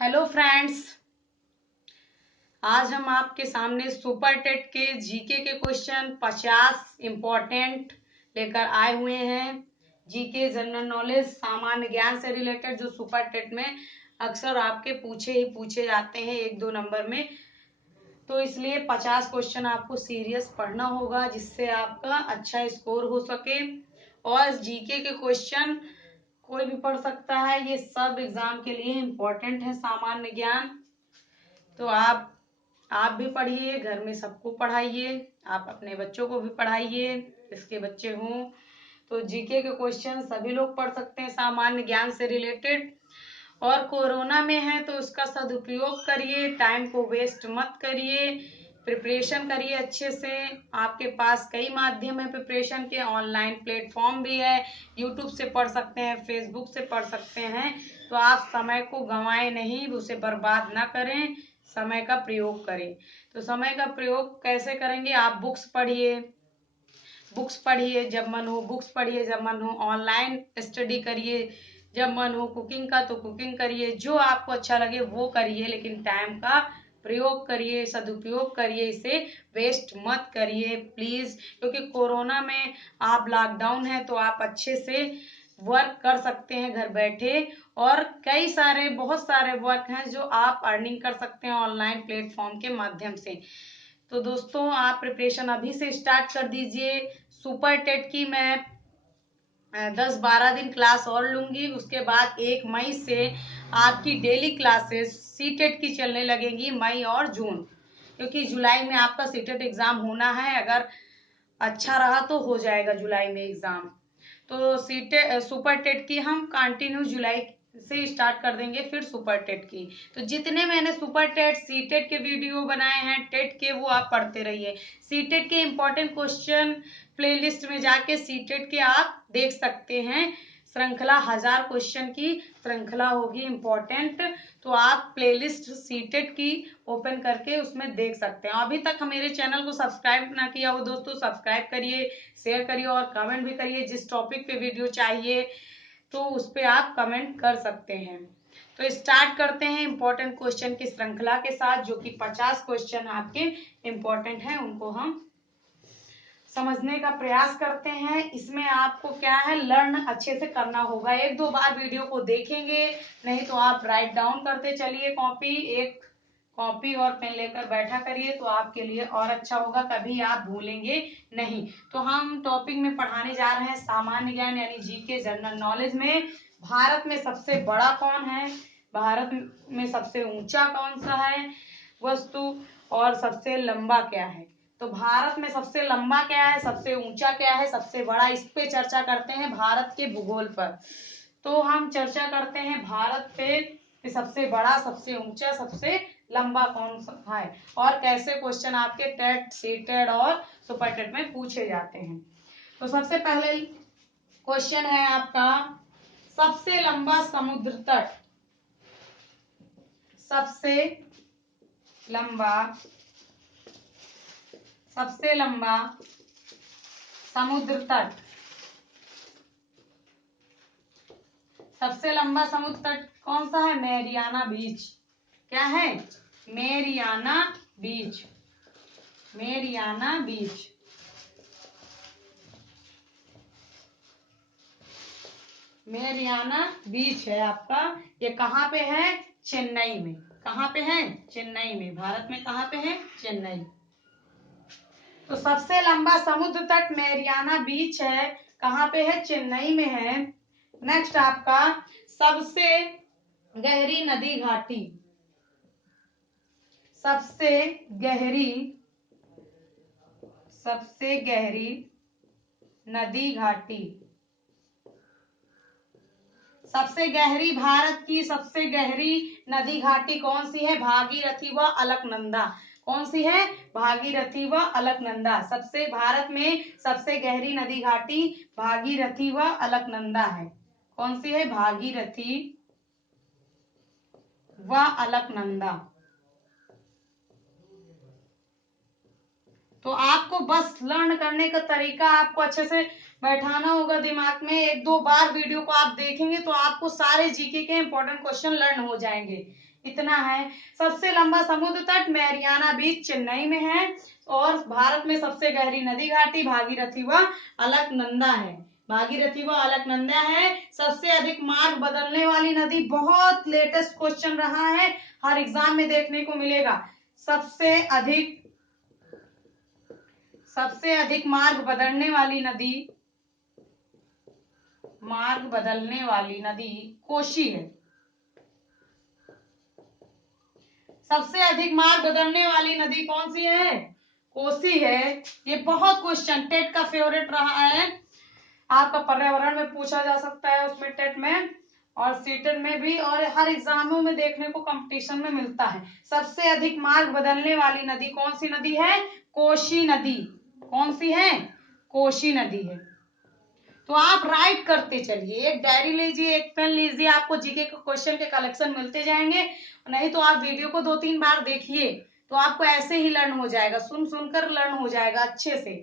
Hello friends, आज हम आपके सामने सुपर टेट के जीके के क्वेश्चन 50 इम्पोर्टेंट लेकर आए हुए हैं। जीके जनरल नॉलेज सामान्य ज्ञान से रिलेटेड जो सुपर टेट में अक्सर आपके पूछे जाते हैं 1-2 नंबर में। तो इसलिए 50 क्वेश्चन आपको सीरियस पढ़ना होगा जिससे आपका अच्छा स्कोर हो सके। और जीके के क्वेश्चन कोई भी पढ़ सकता है, ये सब एग्जाम के लिए इम्पोर्टेंट है। सामान्य ज्ञान तो आप भी पढ़िए, घर में सबको पढ़ाइए, आप अपने बच्चों को भी पढ़ाइए, इसके बच्चे हों तो जीके के क्वेश्चन सभी लोग पढ़ सकते हैं सामान्य ज्ञान से रिलेटेड। और कोरोना में है तो उसका सदुपयोग करिए, टाइम को वेस्ट मत करिए, प्रिपरेशन करिए अच्छे से। आपके पास कई माध्यम है प्रिपरेशन के, ऑनलाइन प्लेटफॉर्म भी है, यूट्यूब से पढ़ सकते हैं, फेसबुक से पढ़ सकते हैं। तो आप समय को गंवाएं नहीं, उसे बर्बाद ना करें, समय का प्रयोग करें। तो समय का प्रयोग कैसे करेंगे? आप बुक्स पढ़िए जब मन हो, बुक्स पढ़िए जब मन हो, ऑनलाइन स्टडी करिए जब मन हो, कुकिंग का तो कुकिंग करिए, जो आपको अच्छा लगे वो करिए, लेकिन टाइम का प्रयोग करिए, सदुपयोग करिए, इसे वेस्ट मत करिए प्लीज। क्योंकि कोरोना में आप लॉकडाउन है तो आप अच्छे से वर्क कर सकते हैं घर बैठे, और बहुत सारे वर्क हैं जो आप अर्निंग कर सकते हैं ऑनलाइन प्लेटफॉर्म के माध्यम से। तो दोस्तों, आप प्रिपरेशन अभी से स्टार्ट कर दीजिए। सुपर टेट की मैं 10-12 दिन क्लास और लूंगी, उसके बाद 1 मई से आपकी डेली क्लासेस सीटेट की चलने लगेंगी, मई और जून, क्योंकि जुलाई में आपका सीटेट एग्जाम होना है। अगर अच्छा रहा तो हो जाएगा जुलाई में एग्जाम। तो सीटेट सुपर टेट की हम कंटिन्यू जुलाई से स्टार्ट कर देंगे, फिर सुपर टेट की। तो जितने मैंने सुपर टेट सीटेट के वीडियो बनाए हैं टेट के, वो आप पढ़ते रहिए। सीटेट के इम्पोर्टेंट क्वेश्चन प्लेलिस्ट में जाके सीटेट के आप देख सकते हैं। श्रृंखला 1000 क्वेश्चन की श्रृंखला होगी इम्पोर्टेंट, तो आप प्लेलिस्ट सीटेट की ओपन करके उसमें देख सकते हैं। अभी तक मेरे चैनल को सब्सक्राइब ना किया हो दोस्तों, सब्सक्राइब करिए, शेयर करिए और कमेंट भी करिए। जिस टॉपिक पे वीडियो चाहिए तो उस पे आप कमेंट कर सकते हैं। तो स्टार्ट करते हैं इम्पोर्टेंट क्वेश्चन की श्रृंखला के साथ, जो कि 50 क्वेश्चन आपके इम्पोर्टेंट हैं, उनको हम समझने का प्रयास करते हैं। इसमें आपको क्या है, लर्न अच्छे से करना होगा। 1-2 बार वीडियो को देखेंगे, नहीं तो आप राइट डाउन करते चलिए। एक कॉपी और पेन लेकर बैठा करिए तो आपके लिए और अच्छा होगा, कभी आप भूलेंगे नहीं। तो हम टॉपिक में पढ़ाने जा रहे हैं सामान्य ज्ञान यानी जीके जनरल नॉलेज में। भारत में सबसे बड़ा कौन है, भारत में सबसे ऊंचा कौन सा है वस्तु, और सबसे लंबा क्या है। तो भारत में सबसे लंबा क्या है, सबसे ऊंचा क्या है, सबसे बड़ा, इस पे चर्चा करते हैं भारत के भूगोल पर। तो हम चर्चा करते हैं भारत पे सबसे बड़ा, सबसे ऊंचा, सबसे लंबा कौन सा है, और कैसे क्वेश्चन आपके टेट, सीटेट और सुपर टेट में पूछे जाते हैं। तो सबसे पहले क्वेश्चन है आपका, सबसे लंबा समुद्र तट, सबसे लंबा समुद्र तट, सबसे लंबा समुद्र तट कौन सा है? मैरियाना बीच। क्या है? मैरियाना बीच। मैरियाना बीच। मैरियाना बीच है आपका। ये कहाँ पे है? चेन्नई में। कहाँ पे है? चेन्नई में। भारत में कहाँ पे है? चेन्नई। तो सबसे लंबा समुद्र तट मैरियाना बीच है, कहाँ पे है? चेन्नई में है। नेक्स्ट आपका, सबसे गहरी नदी घाटी, सबसे गहरी नदी घाटी, सबसे गहरी, भारत की सबसे गहरी नदी घाटी कौन सी है? भागीरथी व अलकनंदा। कौन सी है? भागीरथी व अलकनंदा। भारत में सबसे गहरी नदी घाटी भागीरथी व अलकनंदा है। कौन सी है? भागीरथी व अलकनंदा। तो आपको बस लर्न करने का तरीका आपको अच्छे से बैठाना होगा दिमाग में। 1-2 बार वीडियो को आप देखेंगे तो आपको सारे जीके के इंपॉर्टेंट क्वेश्चन लर्न हो जाएंगे। कितना है। सबसे लंबा समुद्र तट मैरियाना बीच चेन्नई में है। और भारत में सबसे गहरी नदी घाटी भागीरथी व अलकनंदा है। भागीरथी व अलकनंदा है। सबसे अधिक मार्ग बदलने वाली नदी, बहुत लेटेस्ट क्वेश्चन रहा है, हर एग्जाम में देखने को मिलेगा। सबसे अधिक मार्ग बदलने वाली नदी कोशी है। सबसे अधिक मार्ग बदलने वाली नदी कौन सी है? कोसी है। ये बहुत क्वेश्चन टेट का फेवरेट रहा है, आपका पर्यावरण में पूछा जा सकता है, उसमें टेट में और सीटेट में भी, और हर एग्जामों में देखने को कंपटीशन में मिलता है। सबसे अधिक मार्ग बदलने वाली नदी कौन सी नदी है? कोशी नदी। कौन सी है? कोशी नदी है। तो आप राइट करते चलिए, एक डायरी लीजिए, एक पेन लीजिए, आपको जीके के क्वेश्चन के कलेक्शन मिलते जाएंगे। नहीं तो आप वीडियो को 2-3 बार देखिए, तो आपको ऐसे ही लर्न हो जाएगा, सुनकर लर्न हो जाएगा अच्छे से।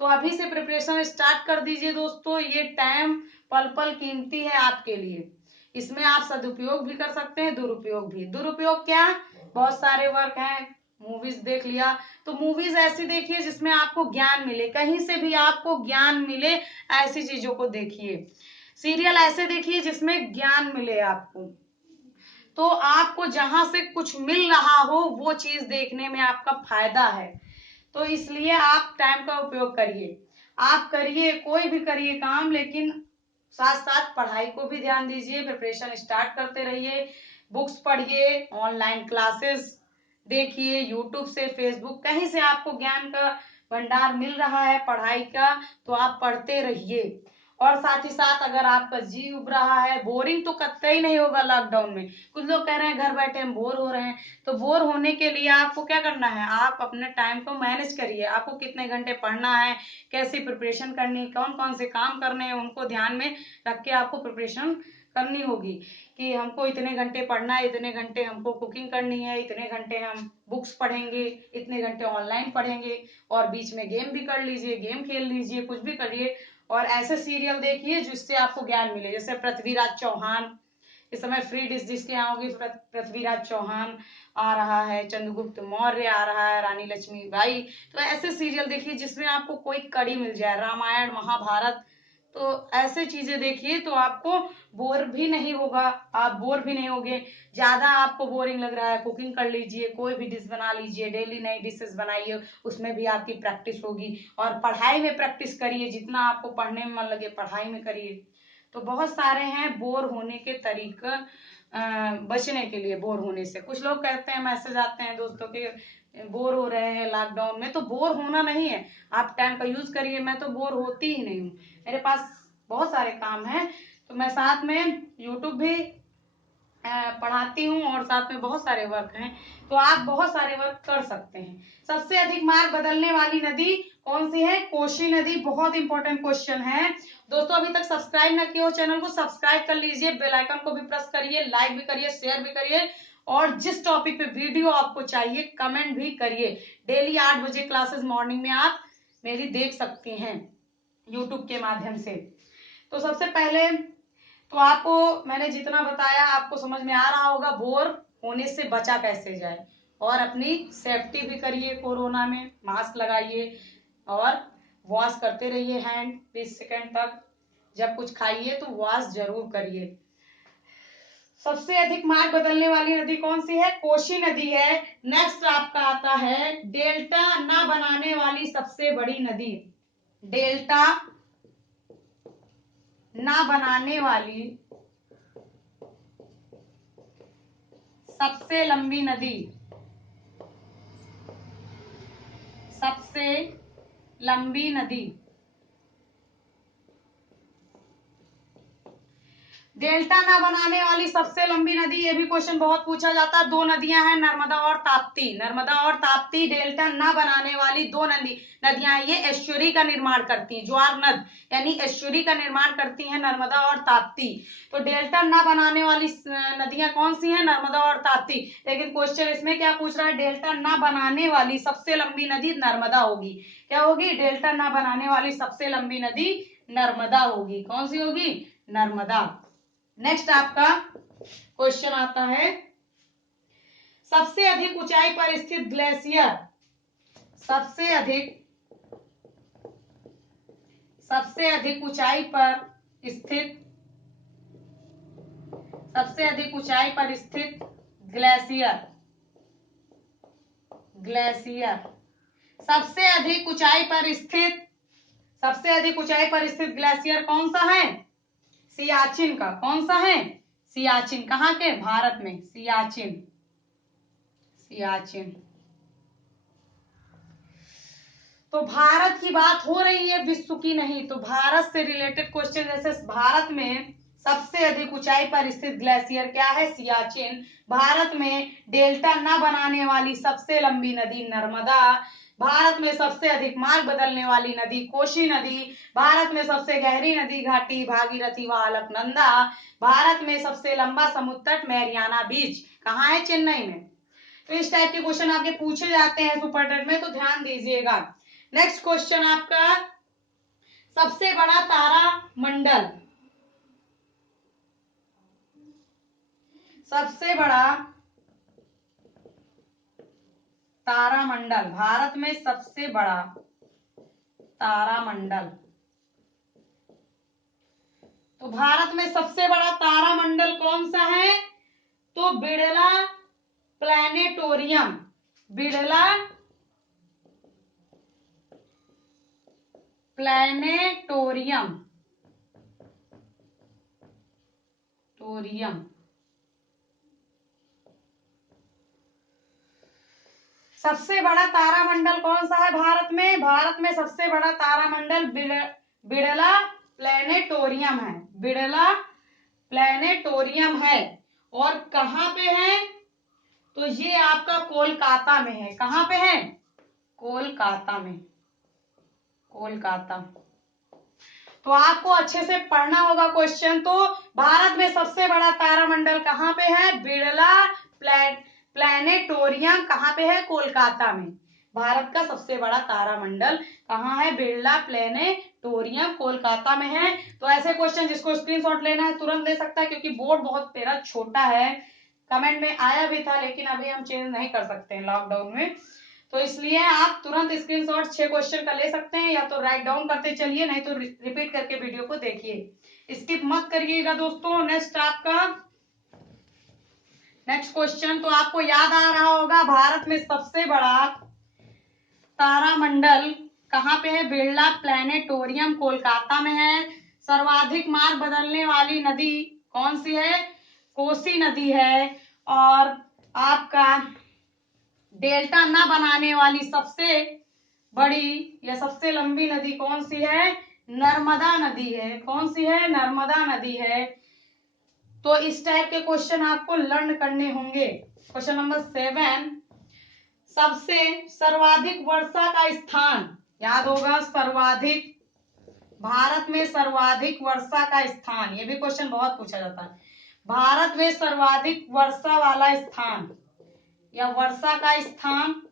तो अभी से प्रिपरेशन स्टार्ट कर दीजिए दोस्तों। ये टाइम पल पल कीमती है आपके लिए, इसमें आप सदुपयोग भी कर सकते हैं, दुरुपयोग भी। दुरुपयोग क्या? बहुत सारे वर्क हैं, मूवीज देख लिया, तो मूवीज ऐसी देखिए जिसमें आपको ज्ञान मिले, कहीं से भी आपको ज्ञान मिले, ऐसी चीजों को देखिए। सीरियल ऐसे देखिए जिसमें ज्ञान मिले आपको, तो आपको जहां से कुछ मिल रहा हो वो चीज देखने में आपका फायदा है। तो इसलिए आप टाइम का उपयोग करिए, आप करिए, कोई भी करिए काम, लेकिन साथ साथ पढ़ाई को भी ध्यान दीजिए, प्रिपरेशन स्टार्ट करते रहिए, बुक्स पढ़िए, ऑनलाइन क्लासेस देखिए, यूट्यूब से, फेसबुक, कहीं से आपको ज्ञान का भंडार मिल रहा है पढ़ाई का, तो आप पढ़ते रहिए। और साथ ही साथ अगर आपका जी उब रहा है, बोरिंग तो कतई नहीं होगा लॉकडाउन में। कुछ लोग कह रहे हैं घर बैठे हम बोर हो रहे हैं, तो बोर होने के लिए आपको क्या करना है? आप अपने टाइम को मैनेज करिए, आपको कितने घंटे पढ़ना है, कैसी प्रिपरेशन करनी है, कौन कौन से काम करने हैं, उनको ध्यान में रख के आपको प्रिपरेशन करनी होगी। कि हमको इतने घंटे पढ़ना है, इतने घंटे हमको कुकिंग करनी है, इतने घंटे हम बुक्स पढ़ेंगे, इतने घंटे ऑनलाइन पढ़ेंगे, और बीच में गेम भी कर लीजिए, गेम खेल लीजिए, कुछ भी करिए। और ऐसे सीरियल देखिए जिससे आपको ज्ञान मिले, जैसे पृथ्वीराज चौहान, इस समय फ्री डिश जिसके यहाँ होगी, पृथ्वीराज चौहान आ रहा है, चंद्रगुप्त मौर्य आ रहा है, रानी लक्ष्मीबाई। तो ऐसे सीरियल देखिए जिसमें आपको कोई कड़ी मिल जाए, रामायण, महाभारत, तो ऐसे चीजें देखिए तो आपको बोर भी नहीं होगा, आप बोर भी नहीं होगे। ज्यादा आपको बोरिंग लग रहा है, कुकिंग कर लीजिए, कोई भी डिश बना लीजिए, डेली नई डिशेस बनाइए, उसमें भी आपकी प्रैक्टिस होगी। और पढ़ाई में प्रैक्टिस करिए, जितना आपको पढ़ने में मन लगे पढ़ाई में करिए। तो बहुत सारे हैं बोर होने के तरीके, बचने के लिए बोर होने से। कुछ लोग कहते हैं, मैसेज आते हैं दोस्तों के, बोर हो रहे हैं लॉकडाउन में, तो बोर होना नहीं है, आप टाइम का यूज करिए। मैं तो बोर होती ही नहीं हूँ, मेरे पास बहुत सारे काम हैं, तो मैं साथ में यूट्यूब भी पढ़ाती हूँ, और साथ में बहुत सारे वर्क हैं, तो आप बहुत सारे वर्क कर सकते हैं। सबसे अधिक मार्ग बदलने वाली नदी कौन सी है? कोशी नदी। बहुत इंपॉर्टेंट क्वेश्चन है दोस्तों। अभी तक सब्सक्राइब न किए हो चैनल को, सब्सक्राइब कर लीजिए, बेल आइकन को भी प्रेस करिए, लाइक भी करिए, शेयर भी करिए, और जिस टॉपिक पे वीडियो आपको चाहिए कमेंट भी करिए। डेली 8 बजे क्लासेस मॉर्निंग में आप मेरी देख सकती हैं यूट्यूब के माध्यम से। तो सबसे पहले तो आपको मैंने जितना बताया आपको समझ में आ रहा होगा, बोर होने से बचा कैसे जाए, और अपनी सेफ्टी भी करिए। कोरोना में मास्क लगाइए, और वॉश करते रहिए हैंड 20 सेकंड तक। जब कुछ खाइए तो वॉश जरूर करिए। सबसे अधिक मार्ग बदलने वाली नदी कौन सी है? कोशी नदी है। नेक्स्ट आपका आता है डेल्टा ना बनाने वाली सबसे बड़ी नदी। डेल्टा ना बनाने वाली सबसे लंबी नदी, सबसे लंबी नदी। डेल्टा ना बनाने वाली सबसे लंबी नदी, ये भी क्वेश्चन बहुत पूछा जाता है। 2 नदियां हैं, नर्मदा और ताप्ती। नर्मदा और ताप्ती डेल्टा ना बनाने वाली 2 नदियां हैं। ये एस्चुरी का निर्माण करती हैं, ज्वार नद यानी एस्चुरी का निर्माण करती हैं नर्मदा और ताप्ती। तो डेल्टा ना बनाने वाली नदियां कौन सी हैं? नर्मदा और ताप्ती। लेकिन क्वेश्चन इसमें क्या पूछ रहा है? डेल्टा ना बनाने वाली सबसे लंबी नदी नर्मदा होगी। क्या होगी? डेल्टा ना बनाने वाली सबसे लंबी नदी नर्मदा होगी। कौन सी होगी? नर्मदा। नेक्स्ट आपका क्वेश्चन आता है सबसे अधिक ऊंचाई पर स्थित ग्लेशियर, सबसे अधिक ऊंचाई पर स्थित, सबसे अधिक ऊंचाई पर स्थित ग्लेशियर, ग्लेशियर, सबसे अधिक ऊंचाई पर स्थित, सबसे अधिक ऊंचाई पर स्थित ग्लेशियर कौन सा है? सियाचिन का। कौन सा है? सियाचिन। कहाँ के? भारत में। सियाचिन, सियाचिन। तो भारत की बात हो रही है, विश्व की नहीं। तो भारत से रिलेटेड क्वेश्चन, जैसे भारत में सबसे अधिक ऊंचाई पर स्थित ग्लेशियर क्या है? सियाचिन। भारत में डेल्टा न बनाने वाली सबसे लंबी नदी नर्मदा। भारत में सबसे अधिक मार्ग बदलने वाली नदी कोसी नदी। भारत में सबसे गहरी नदी घाटी भागीरथी व अलकनंदा। भारत में सबसे लंबा समुद्र तट मैरियाना बीच कहाँ है? चेन्नई में। तो इस टाइप के क्वेश्चन आपके पूछे जाते हैं सुपर टेट में, तो ध्यान दीजिएगा। नेक्स्ट क्वेश्चन आपका, सबसे बड़ा तारा मंडल, सबसे बड़ा तारामंडल, भारत में सबसे बड़ा तारामंडल। तो भारत में सबसे बड़ा तारामंडल कौन सा है? तो बिड़ला प्लैनेटोरियम, बिड़ला प्लैनेटोरियम, टोरियम। सबसे बड़ा तारामंडल कौन सा है भारत में? भारत में सबसे बड़ा तारामंडल बिड़ला प्लैनेटोरियम है, बिड़ला प्लैनेटोरियम है। और कहाँ पे है? तो ये आपका कोलकाता में है। कहाँ पे है? कोलकाता में, कोलकाता। तो आपको अच्छे से पढ़ना होगा क्वेश्चन। तो भारत में सबसे बड़ा तारामंडल कहाँ पे है? बिड़ला प्लैनेटोरियम कहाँ पे है? कोलकाता में। भारत का सबसे बड़ा तारामंडल कहाँ है? बिड़ला प्लैनेटोरियम कोलकाता में है। तो ऐसे क्वेश्चन जिसको स्क्रीनशॉट लेना है तुरंत ले सकता है, क्योंकि बोर्ड बहुत तेरा छोटा है। कमेंट में आया भी था, लेकिन अभी हम चेंज नहीं कर सकते हैं लॉकडाउन में, तो इसलिए आप तुरंत स्क्रीनशॉट 6 क्वेश्चन का ले सकते हैं, या तो राइट डाउन करते चलिए, नहीं तो रिपीट करके वीडियो को देखिए, स्किप मत करिएगा दोस्तों। नेक्स्ट आपका नेक्स्ट क्वेश्चन, तो आपको याद आ रहा होगा भारत में सबसे बड़ा तारामंडल कहाँ पे है? बिड़ला प्लैनेटोरियम कोलकाता में है। सर्वाधिक मार्ग बदलने वाली नदी कौन सी है? कोसी नदी है। और आपका डेल्टा न बनाने वाली सबसे बड़ी या सबसे लंबी नदी कौन सी है? नर्मदा नदी है। कौन सी है? नर्मदा नदी है। तो इस टाइप के क्वेश्चन आपको लर्न करने होंगे। क्वेश्चन नंबर 7, सबसे सर्वाधिक वर्षा का स्थान, याद होगा सर्वाधिक, भारत में सर्वाधिक वर्षा का स्थान, ये भी क्वेश्चन बहुत पूछा जाता है। भारत में सर्वाधिक वर्षा वाला स्थान या वर्षा का स्थान,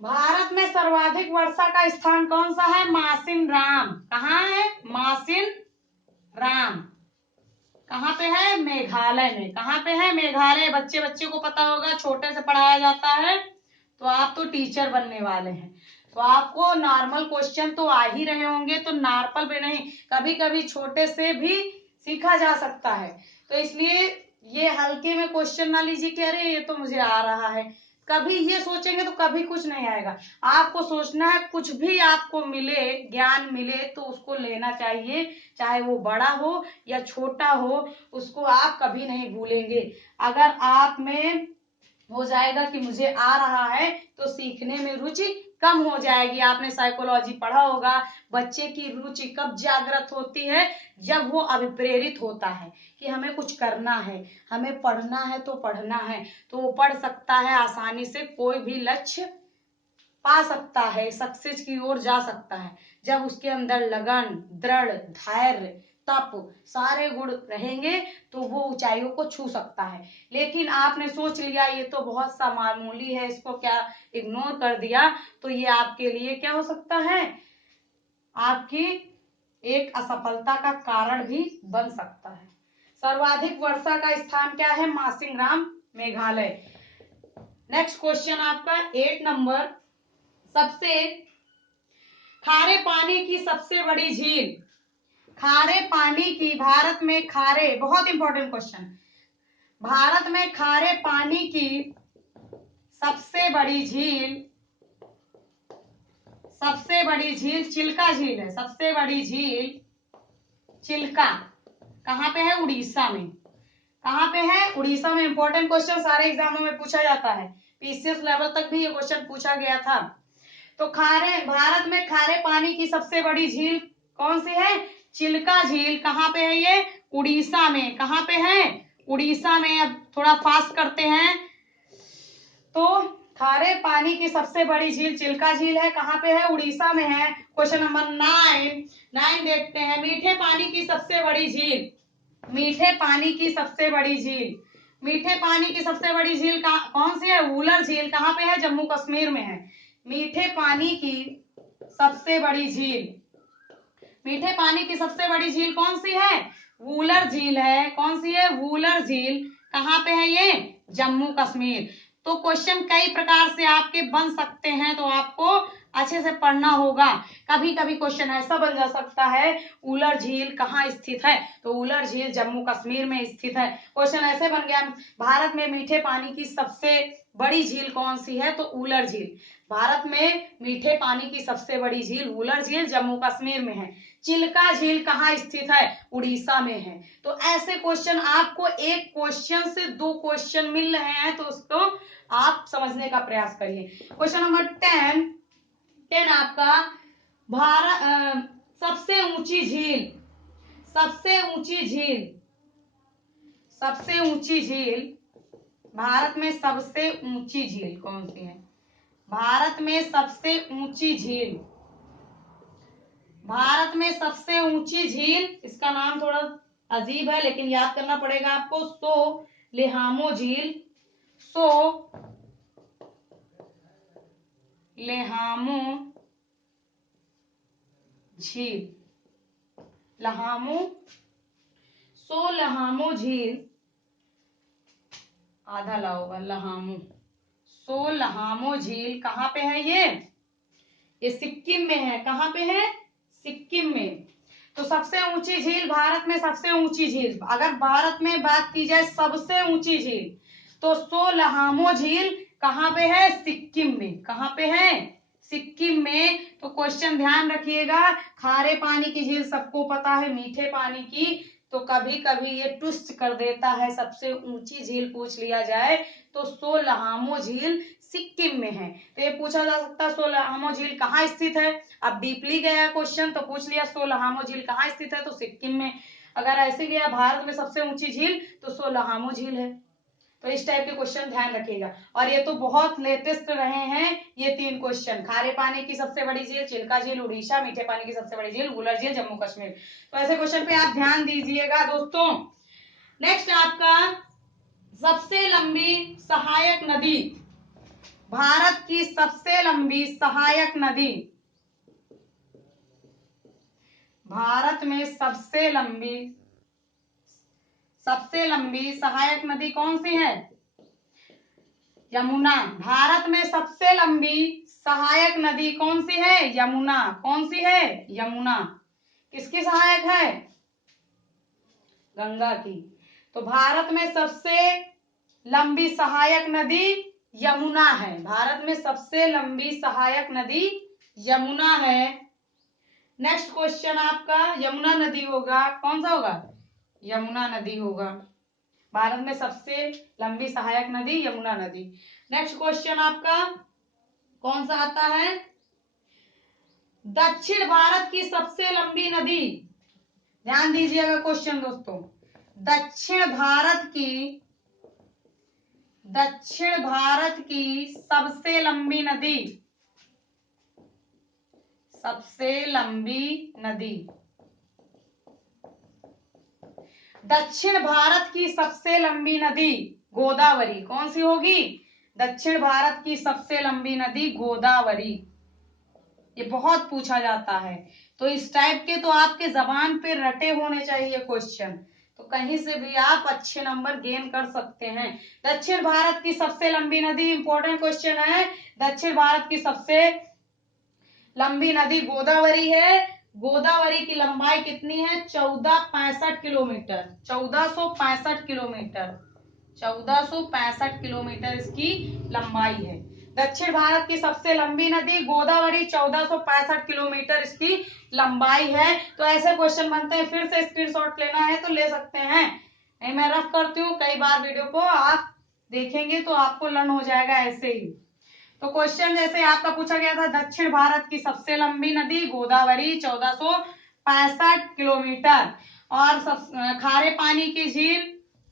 भारत में सर्वाधिक वर्षा का स्थान कौन सा है? मासिन राम। कहाँ है? मासिन राम। कहाँ पे है? मेघालय में। कहाँ पे है? मेघालय। बच्चे को पता होगा, छोटे से पढ़ाया जाता है। तो आप तो टीचर बनने वाले हैं, तो आपको नॉर्मल क्वेश्चन तो आ ही रहे होंगे, तो नॉर्मल पे नहीं, कभी कभी छोटे से भी सीखा जा सकता है। तो इसलिए ये हल्के में क्वेश्चन ना लीजिए कि अरे ये तो मुझे आ रहा है, कभी ये सोचेंगे तो कभी कुछ नहीं आएगा। आपको सोचना है, कुछ भी आपको मिले, ज्ञान मिले तो उसको लेना चाहिए, चाहे वो बड़ा हो या छोटा हो, उसको आप कभी नहीं भूलेंगे। अगर आप में हो जाएगा कि मुझे आ रहा है, तो सीखने में रुचि कम हो जाएगी। आपने साइकोलॉजी पढ़ा होगा, बच्चे की रुचि कब जागृत होती है? जब वो अभिप्रेरित होता है कि हमें कुछ करना है, हमें पढ़ना है तो पढ़ना है, तो वो पढ़ सकता है आसानी से, कोई भी लक्ष्य पा सकता है, सक्सेस की ओर जा सकता है। जब उसके अंदर लगन, दृढ़, धैर्य, तप, सारे गुण रहेंगे तो वो ऊंचाइयों को छू सकता है। लेकिन आपने सोच लिया ये तो बहुत सा मामूली है, इसको क्या इग्नोर कर दिया, तो ये आपके लिए क्या हो सकता है? आपकी एक असफलता का कारण भी बन सकता है। सर्वाधिक वर्षा का स्थान क्या है? मासिंगराम, मेघालय। नेक्स्ट क्वेश्चन आपका 8 नंबर, सबसे खारे पानी की सबसे बड़ी झील। खारे पानी की, भारत में खारे, बहुत इंपॉर्टेंट क्वेश्चन, भारत में खारे पानी की सबसे बड़ी झील, सबसे बड़ी झील चिल्का झील है। सबसे बड़ी झील चिल्का कहां पे है? उड़ीसा में। कहां पे है? उड़ीसा में। इंपॉर्टेंट क्वेश्चन सारे एग्जामों में पूछा जाता है, पीसीएस लेवल तक भी ये क्वेश्चन पूछा गया था। तो भारत में खारे पानी की सबसे बड़ी झील कौन सी है? चिल्का झील। कहां पे है ये? उड़ीसा में। कहां पे है? उड़ीसा में। अब थोड़ा फास्ट करते हैं। तो खारे पानी की सबसे बड़ी झील चिल्का झील है। कहां पे है? उड़ीसा में है। क्वेश्चन नंबर 9 देखते हैं। मीठे पानी की सबसे बड़ी झील, मीठे पानी की सबसे बड़ी झील, मीठे पानी की सबसे बड़ी झील कौन सी है? वूलर झील। कहां पे है? जम्मू कश्मीर में है। मीठे पानी की सबसे बड़ी झील, मीठे पानी की सबसे बड़ी झील कौन सी है? वूलर झील है। कौन सी है? वूलर झील। कहां पे है ये? जम्मू कश्मीर। तो क्वेश्चन कई प्रकार से आपके बन सकते हैं, तो आपको अच्छे से पढ़ना होगा। कभी कभी क्वेश्चन ऐसा बन जा सकता है, वूलर झील कहाँ स्थित है? तो वूलर झील जम्मू कश्मीर में स्थित है। क्वेश्चन ऐसे बन गया, भारत में मीठे पानी की सबसे बड़ी झील कौन सी है? तो वूलर झील। भारत में मीठे पानी की सबसे बड़ी झील वूलर झील जम्मू कश्मीर में है। चिल्का झील कहाँ स्थित है? उड़ीसा में है। तो ऐसे क्वेश्चन आपको एक क्वेश्चन से 2 क्वेश्चन मिल रहे हैं, तो उसको आप समझने का प्रयास करिए। क्वेश्चन नंबर 10 आपका, भारत सबसे ऊंची झील, सबसे ऊंची झील, सबसे ऊंची झील, भारत में सबसे ऊंची झील कौन सी है? भारत में सबसे ऊंची झील, भारत में सबसे ऊंची झील, इसका नाम थोड़ा अजीब है लेकिन याद करना पड़ेगा आपको। सोलिहामो झील, सोलिहामो झील, सोलिहामो झील, आधा ला होगा, लहामो, सोलिहामो झील कहां पे है ये सिक्किम में है। कहां पे है? सिक्किम में। तो सबसे ऊंची झील, भारत में सबसे ऊंची झील, अगर भारत में बात की जाए सबसे ऊंची झील, तो सोलिहामो झील कहां पे है? सिक्किम में। कहां पे है? सिक्किम में। तो क्वेश्चन ध्यान रखिएगा, खारे पानी की झील सबको पता है, मीठे पानी की तो कभी कभी ये ट्विस्ट कर देता है, सबसे ऊंची झील पूछ लिया जाए तो सोलिहामो झील सिक्किम में है। तो ये पूछा जा सकता है सोलिहामो झील कहाँ स्थित है। अब डीपली गया क्वेश्चन तो पूछ लिया सोलिहामो झील कहाँ स्थित है, तो सिक्किम में। अगर ऐसे गया भारत में सबसे ऊंची झील तो सोलिहामो झील है। तो इस टाइप के क्वेश्चन ध्यान रखिएगा। और ये तो बहुत लेटेस्ट रहे हैं ये 3 क्वेश्चन, खारे पानी की सबसे बड़ी झील चिल्का झील उड़ीसा, मीठे पानी की सबसे बड़ी झील वूलर झील जम्मू कश्मीर। तो ऐसे क्वेश्चन पे आप ध्यान दीजिएगा दोस्तों। नेक्स्ट आपका, सबसे लंबी सहायक नदी, भारत की सबसे लंबी सहायक नदी, भारत में सबसे लंबी सहायक नदी कौन सी है? यमुना। भारत में सबसे लंबी सहायक नदी कौन सी है? यमुना। कौन सी है? यमुना। किसकी सहायक है? गंगा की। तो भारत में सबसे लंबी सहायक नदी यमुना है। भारत में सबसे लंबी सहायक नदी यमुना है। नेक्स्ट क्वेश्चन आपका, यमुना नदी होगा, कौन सा होगा? यमुना नदी होगा। भारत में सबसे लंबी सहायक नदी यमुना नदी। नेक्स्ट क्वेश्चन आपका कौन सा आता है? दक्षिण भारत की सबसे लंबी नदी, ध्यान दीजिएगा क्वेश्चन दोस्तों। दक्षिण भारत की सबसे लंबी नदी, सबसे लंबी नदी, दक्षिण भारत की सबसे लंबी नदी गोदावरी। कौन सी होगी? दक्षिण भारत की सबसे लंबी नदी गोदावरी। ये बहुत पूछा जाता है। तो इस टाइप के तो आपके जबान पे रटे होने चाहिए क्वेश्चन, तो कहीं से भी आप अच्छे नंबर गेन कर सकते हैं। दक्षिण भारत की सबसे लंबी नदी, इंपॉर्टेंट क्वेश्चन है। दक्षिण भारत की सबसे लंबी नदी गोदावरी है। गोदावरी की लंबाई कितनी है? 1465 किलोमीटर। 1465 किलोमीटर। 1465 किलोमीटर इसकी लंबाई है। दक्षिण भारत की सबसे लंबी नदी गोदावरी, 1465 किलोमीटर इसकी लंबाई है। तो ऐसे क्वेश्चन बनते हैं। फिर से स्क्रीनशॉट लेना है तो ले सकते हैं, नहीं मैं रफ करती हूँ, कई बार वीडियो को आप देखेंगे तो आपको लर्न हो जाएगा ऐसे ही। तो क्वेश्चन जैसे आपका पूछा गया था, दक्षिण भारत की सबसे लंबी नदी गोदावरी 1465 किलोमीटर। और खारे पानी की झील,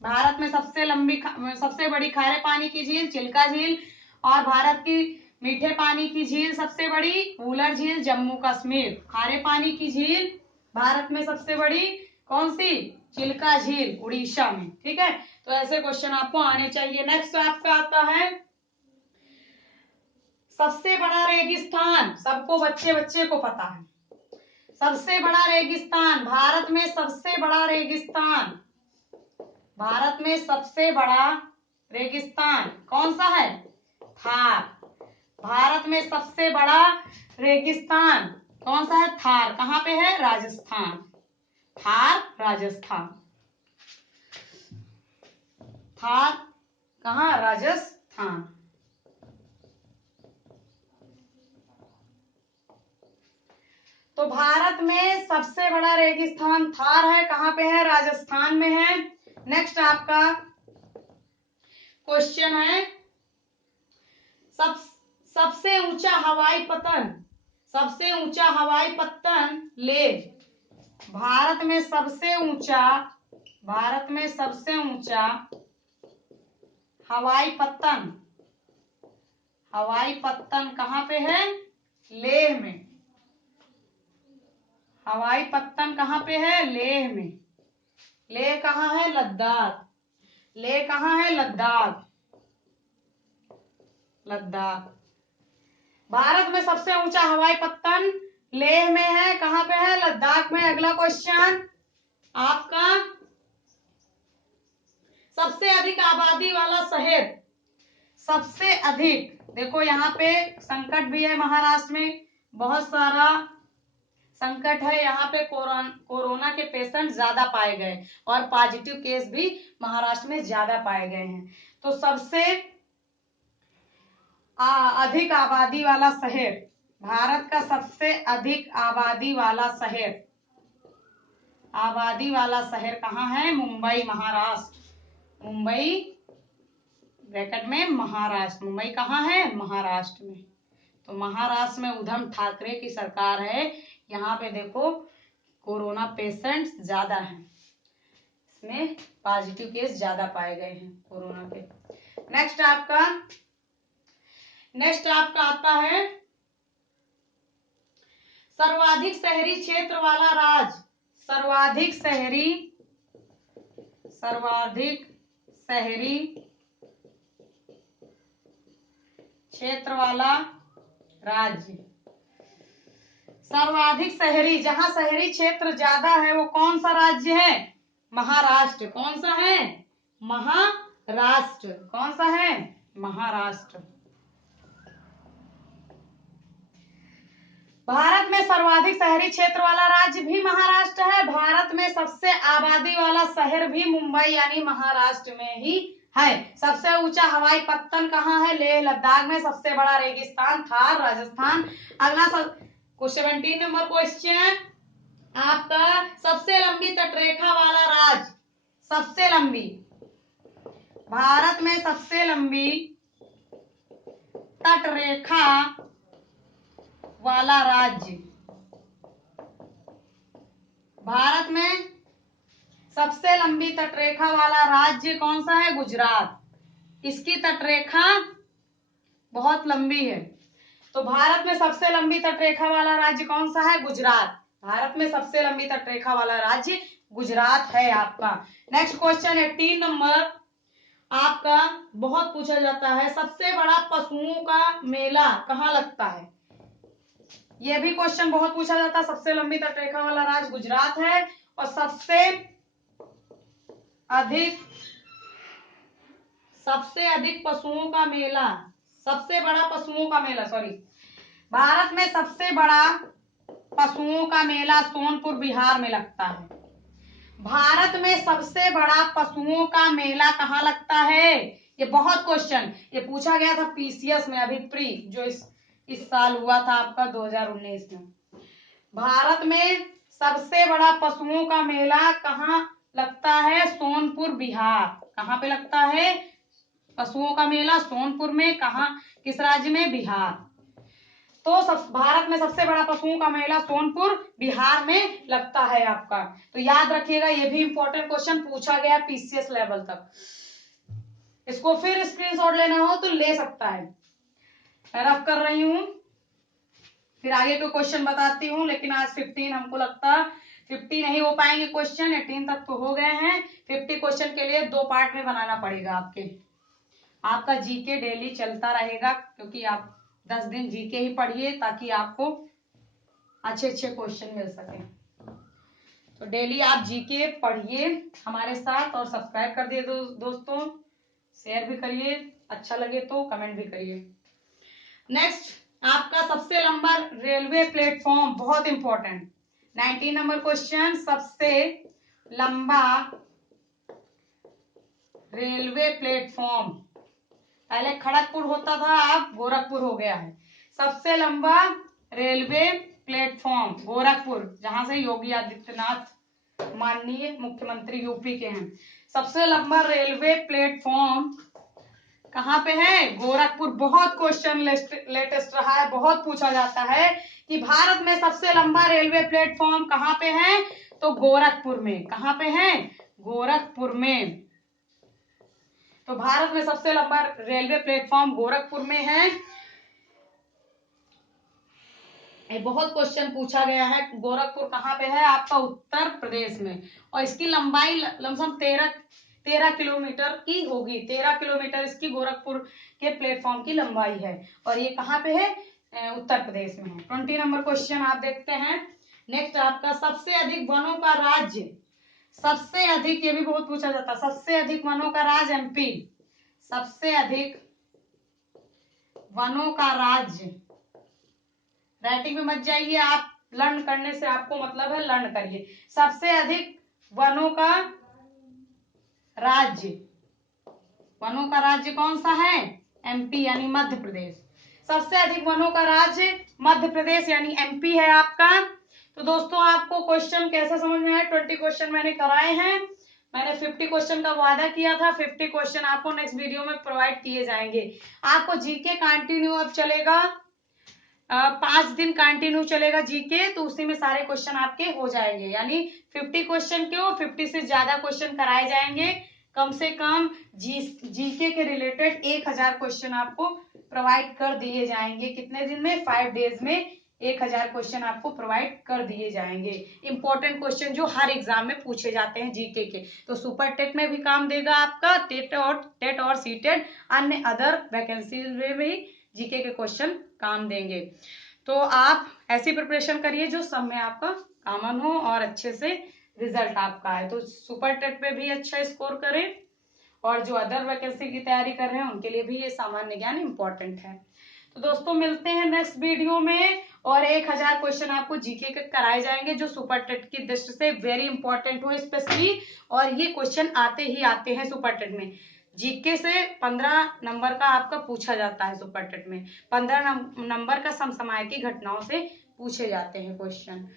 भारत में सबसे बड़ी खारे पानी की झील चिल्का झील। और भारत की मीठे पानी की झील सबसे बड़ी वूलर झील, जम्मू कश्मीर। खारे पानी की झील भारत में सबसे बड़ी कौन सी? चिल्का झील, उड़ीसा में। ठीक है, तो ऐसे क्वेश्चन आपको आने चाहिए। नेक्स्ट आपका आता है सबसे बड़ा रेगिस्तान, सबको बच्चे बच्चे को पता है। सबसे बड़ा रेगिस्तान, भारत में सबसे बड़ा रेगिस्तान, भारत में सबसे बड़ा रेगिस्तान कौन सा है? थार। भारत में सबसे बड़ा रेगिस्तान कौन सा है? थार। कहाँ पे है? राजस्थान। थार राजस्थान। थार कहाँ? राजस्थान। तो भारत में सबसे बड़ा रेगिस्तान थार है। कहाँ पे है? राजस्थान में है। नेक्स्ट आपका क्वेश्चन है सबसे ऊंचा हवाई पत्तन, सबसे ऊंचा हवाई पत्तन लेह। भारत में सबसे ऊंचा, भारत में सबसे ऊंचा हवाई पत्तन, हवाई पत्तन कहाँ पे है? लेह में। हवाई पत्तन कहाँ पे है? लेह में। लेह कहाँ है? लद्दाख। लेह कहाँ है? लद्दाख। लद्दाख। भारत में सबसे ऊंचा हवाई पत्तन लेह में है। कहाँ पे है? लद्दाख में। अगला क्वेश्चन आपका सबसे अधिक आबादी वाला शहर, सबसे अधिक, देखो यहाँ पे संकट भी है, महाराष्ट्र में बहुत सारा संकट है। यहाँ पे कोरोना के पेशेंट ज्यादा पाए गए और पॉजिटिव केस भी महाराष्ट्र में ज्यादा पाए गए हैं। तो सबसे अधिक आबादी वाला शहर, भारत का सबसे अधिक आबादी वाला शहर, आबादी वाला शहर कहाँ है? मुंबई, महाराष्ट्र। मुंबई ब्रैकेट में महाराष्ट्र। मुंबई कहाँ है? महाराष्ट्र में। तो महाराष्ट्र में उद्धव ठाकरे की सरकार है। यहाँ पे देखो कोरोना पेशेंट्स ज्यादा हैं, इसमें पॉजिटिव केस ज्यादा पाए गए हैं कोरोना के। नेक्स्ट आपका आता है सर्वाधिक शहरी क्षेत्र वाला राज्य, सर्वाधिक शहरी क्षेत्र वाला राज्य। सर्वाधिक शहरी, जहां शहरी क्षेत्र ज्यादा है वो कौन सा राज्य है? महाराष्ट्र। कौन सा है? महाराष्ट्र। कौन सा है? महाराष्ट्र। भारत में सर्वाधिक शहरी क्षेत्र वाला राज्य भी महाराष्ट्र है। भारत में सबसे आबादी वाला शहर भी मुंबई यानी महाराष्ट्र में ही है। सबसे ऊंचा हवाई पत्तन कहाँ है? लेह लद्दाख में। सबसे बड़ा रेगिस्तान थार, राजस्थान। अगला 17 नंबर क्वेश्चन आपका सबसे लंबी तटरेखा वाला राज्य, सबसे लंबी, भारत में सबसे लंबी तटरेखा वाला राज्य, भारत में सबसे लंबी तटरेखा वाला राज्य कौन सा है? गुजरात। इसकी तटरेखा बहुत लंबी है। तो भारत में सबसे लंबी तटरेखा वाला राज्य कौन सा है? गुजरात। भारत में सबसे लंबी तटरेखा वाला राज्य गुजरात है आपका। नेक्स्ट क्वेश्चन 18 नंबर आपका बहुत पूछा जाता है, सबसे बड़ा पशुओं का मेला कहाँ लगता है? ये भी क्वेश्चन बहुत पूछा जाता है। सबसे लंबी तटरेखा वाला राज्य गुजरात है और सबसे अधिक पशुओं का मेला, सबसे बड़ा पशुओं का मेला, सॉरी, भारत में सबसे बड़ा पशुओं का मेला सोनपुर बिहार में लगता है। भारत में सबसे बड़ा पशुओं का मेला कहाँ लगता है? ये बहुत क्वेश्चन ये पूछा गया था पीसीएस में, अभी प्री जो इस साल हुआ था आपका 2019 में। भारत में सबसे बड़ा पशुओं का मेला कहाँ लगता है? सोनपुर बिहार। कहाँ पे लगता है पशुओं का मेला? सोनपुर में। कहाँ, किस राज्य में? बिहार। तो भारत में सबसे बड़ा पशुओं का मेला सोनपुर बिहार में लगता है आपका। तो याद रखिएगा, ये भी इंपॉर्टेंट क्वेश्चन पूछा गया पीसीएस लेवल तक। इसको फिर स्क्रीनशॉट लेना हो तो ले सकता है। मैं रफ कर रही हूं, फिर आगे के क्वेश्चन बताती हूँ। लेकिन आज 15 हमको लगता 50 नहीं हो पाएंगे क्वेश्चन, 18 तक तो हो गए हैं। 50 क्वेश्चन के लिए 2 पार्ट में बनाना पड़ेगा आपका जीके डेली चलता रहेगा, क्योंकि आप 10 दिन जीके ही पढ़िए ताकि आपको अच्छे क्वेश्चन मिल सके। तो डेली आप जीके पढ़िए हमारे साथ और सब्सक्राइब कर दिए दोस्तों, शेयर भी करिए, अच्छा लगे तो कमेंट भी करिए। नेक्स्ट आपका सबसे लंबा रेलवे प्लेटफॉर्म, बहुत इंपॉर्टेंट 19 नंबर क्वेश्चन। सबसे लंबा रेलवे प्लेटफॉर्म, पहले खड़गपुर होता था, अब गोरखपुर हो गया है। सबसे लंबा रेलवे प्लेटफॉर्म गोरखपुर, जहां से योगी आदित्यनाथ माननीय मुख्यमंत्री यूपी के हैं। सबसे लंबा रेलवे प्लेटफॉर्म कहाँ पे है? गोरखपुर। बहुत क्वेश्चन लेटेस्ट रहा है, बहुत पूछा जाता है कि भारत में सबसे लंबा रेलवे प्लेटफॉर्म कहाँ पे है? तो गोरखपुर में। कहाँ पे है? गोरखपुर में। तो भारत में सबसे लंबा रेलवे प्लेटफॉर्म गोरखपुर में है। ये बहुत क्वेश्चन पूछा गया है। गोरखपुर कहाँ पे है? आपका उत्तर प्रदेश में। और इसकी लंबाई लमसम 13 किलोमीटर की होगी। 13 किलोमीटर इसकी गोरखपुर के प्लेटफॉर्म की लंबाई है। और ये कहाँ पे है? उत्तर प्रदेश में है। 20 नंबर क्वेश्चन आप देखते हैं। नेक्स्ट आपका सबसे अधिक वनों का राज्य, सबसे अधिक, ये भी बहुत पूछा जाता है, सबसे अधिक वनों का राज्य एमपी। सबसे अधिक वनों का राज्य, राइटिंग में मत जाइए आप, लर्न करने से आपको मतलब है, लर्न करिए। सबसे अधिक वनों का राज्य, वनों का राज्य कौन सा है? एमपी यानी मध्य प्रदेश। सबसे अधिक वनों का राज्य मध्य प्रदेश यानी एमपी है आपका। तो दोस्तों आपको क्वेश्चन कैसा समझ में आया? 20 क्वेश्चन मैंने कराए हैं। मैंने 50 क्वेश्चन का वादा किया था। 50 क्वेश्चन आपको नेक्स्ट वीडियो में प्रोवाइड किए जाएंगे। आपको जीके कंटिन्यू अब चलेगा, 5 दिन कंटिन्यू चलेगा जीके, तो उसी में सारे क्वेश्चन आपके हो जाएंगे। यानी 50 क्वेश्चन क्यों, 50 से ज्यादा क्वेश्चन कराए जाएंगे। कम से कम जीके के रिलेटेड 1000 क्वेश्चन आपको प्रोवाइड कर दिए जाएंगे। कितने दिन में? 5 डेज में 1000 क्वेश्चन आपको प्रोवाइड कर दिए जाएंगे। इंपॉर्टेंट क्वेश्चन जो हर एग्जाम में पूछे जाते हैं जीके के। तो सुपर टेट में भी काम देगा आपका, टेट और सीटेट, अन्य अदर वैकेंसी में भी जीके के क्वेश्चन काम देंगे। तो आप ऐसी प्रिपरेशन करिए जो सब में आपका कॉमन हो और अच्छे से रिजल्ट आपका आए। तो सुपर टेट पे भी अच्छा स्कोर करें और जो अदर वैकेंसी की तैयारी कर रहे हैं उनके लिए भी ये सामान्य ज्ञान इंपॉर्टेंट है। तो दोस्तों मिलते हैं नेक्स्ट वीडियो में, और 1000 क्वेश्चन आपको जीके के कराए जाएंगे जो सुपर टेट की दृष्टि से वेरी इंपॉर्टेंट हो स्पेशली। और ये क्वेश्चन आते ही आते हैं सुपर टेट में। जीके से 15 नंबर का आपका पूछा जाता है सुपर टेट में। 15 नंबर का समसामयिक घटनाओं से पूछे जाते हैं क्वेश्चन।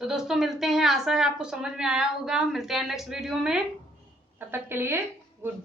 तो दोस्तों मिलते हैं, आशा है आपको समझ में आया होगा। मिलते हैं नेक्स्ट वीडियो में, तब तक के लिए गुड।